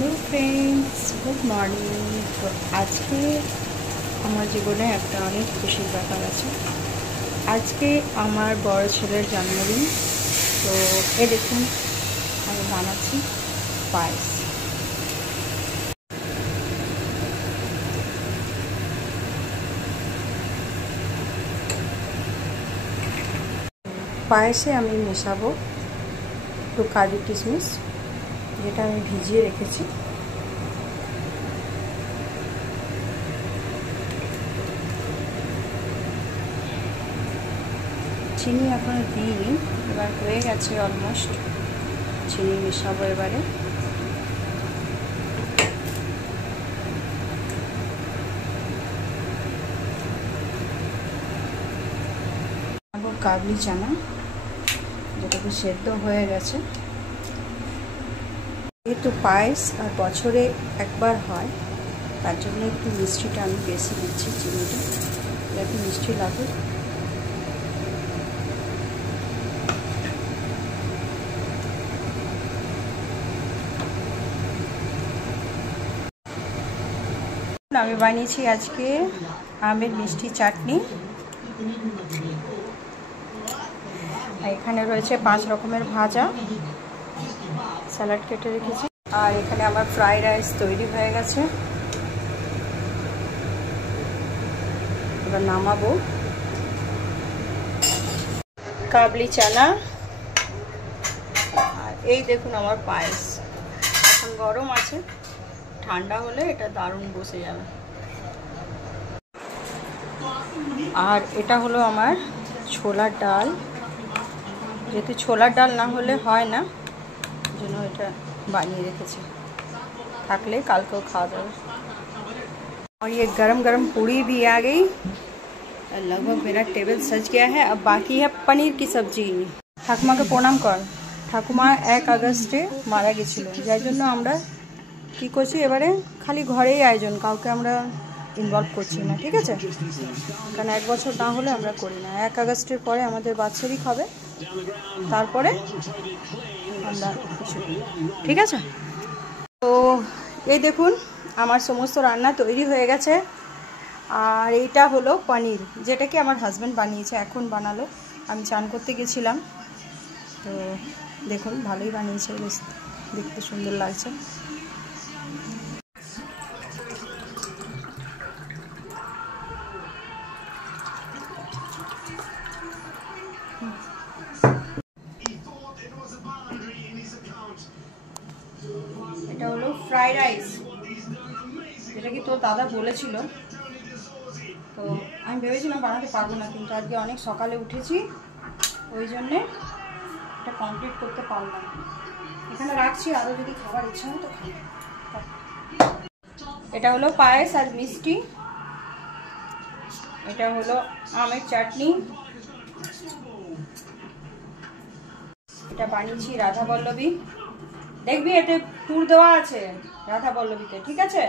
Hello friends good morning. तो आज के আমার জীবনে একটা অনেক খুশির ব্যাপার আছে। আজকে আমার বড় ছেলের জন্মদিন। তো এই দেখুন আমি বানাচ্ছি পায়েস। পায়েসে আমি মেশাবো একটু কাজু কিশমিশ, যেটা আমি ভিজিয়ে রেখেছি। চিনি এখনো দিইনি, এবার হয়ে গেছে অলমোস্ট। চিনি মেশাবো এবারে। কাবলি চানা, যেটাকে সেদ্ধ হয়ে গেছে। যেহেতু পায়েস আর বছরে একবার হয়, তার জন্য একটু মিষ্টিটা আমি বেশি দিচ্ছি, চিনিটা যাতে মিষ্টি লাগে। আমি বানিয়েছি আজকে আমের মিষ্টি চাটনি। এখানে রয়েছে 5 রকমের ভাজা, স্যালাড কেটে রেখেছি, আর এখানে আমার ফ্রাইড রাইস তৈরি হয়ে গেছে। এবার নামাবো। কাবলি চানা, আর এই দেখুন আমার পায়েস। এখন গরম আছে, ঠান্ডা হলে এটা দারুণ বসে যাবে। আর এটা হলো আমার ছোলার ডাল। যেহেতু ছোলার ডাল না হলে হয় না, জন্য এটা বানিয়ে রেখেছি, থাকলে কালকেও খাওয়া যাবে। और ये गरम गरम पूड़ी भी आ गई। लगभग मेरा टेबल सज गया है। अब बाकी है पनीर की सब्जी। ঠাকুমাকে প্রণাম কর। ঠাকুমা 1 আগস্টে মারা গেছিল, যার জন্য আমরা কি করছি এবারে খালি ঘরেই আয়োজন, কাউকে আমরা ইনভলভ করছি না, ঠিক আছে? কারণ 1 বছর না হলে আমরা করি না। 1 আগস্টের পরে আমাদের বাৎসরিক হবে, তারপরে আমরা কিছু, ঠিক আছে? তো এই দেখুন আমার সমস্ত রান্না তৈরি হয়ে গেছে। আর এইটা হলো পনির, যেটাকে আমার হাজব্যান্ড বানিয়েছে, এখন বানালো। আমি চান করতে গেছিলাম, তো দেখুন ভালোই বানিয়েছে, বেশ দেখতে সুন্দর লাগছে। এটা হলো ফ্রাইড রাইস, যেটা কি তোর দাদা বলেছিল। তো আমি ভেবেছিলাম বানাতে পারবো না, কিন্তু আজকে অনেক সকালে উঠেছি, ওই জন্যে এটা কমপ্লিট করতে পারলাম। এখানে রাখছি, আরও যদি খাবার ইচ্ছা হয় তো খাই। এটা হলো পায়েস আর মিষ্টি। এটা হলো আমের চাটনি। এটা বানিয়েছি রাধা বল্লভী। দেখবি এতে পুর দেওয়া আছে রাধা বল্লভীতে, ঠিক আছে?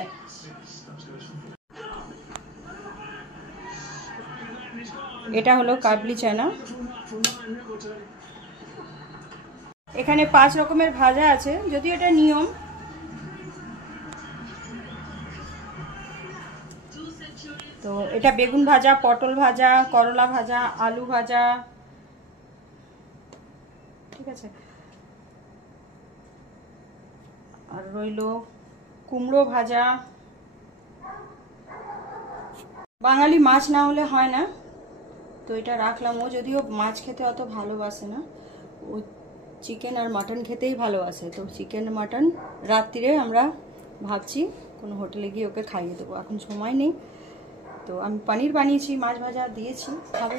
এটা হলো কাবলি চানা। এখানে 5 রকমের ভাজা আছে, যদিও এটা নিয়ম। তো এটা বেগুন ভাজা, পটল ভাজা, করলা ভাজা, আলু ভাজা, ঠিক আছে? আর রইল কুমড়ো ভাজা। বাঙালি মাছ না হলে হয় না, তো এটা রাখলাম। ও যদিও মাছ খেতে অত ভালোবাসে না, ও চিকেন আর মাটন খেতেই ভালোবাসে। তো চিকেন মাটন রাত্রিরে আমরা ভাবছি কোনো হোটেলে গিয়ে ওকে খাইয়ে দেবো। এখন সময় নেই, তো আমি পনির বানিয়েছি, মাছ ভাজা দিয়েছি, খাবে।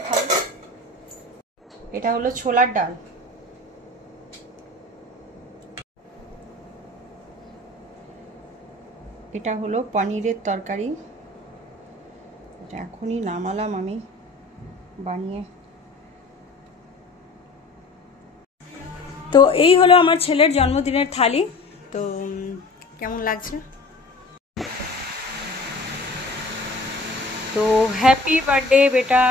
এটা হলো ছোলার ডাল। এটা হলো পনিরের তরকারি। এটা এখনই নামালাম আমি বানিয়ে। তো এই হলো আমার ছেলের জন্মদিনের থালি। তো কেমন লাগছে? তো হ্যাপি বার্থডে বেটা।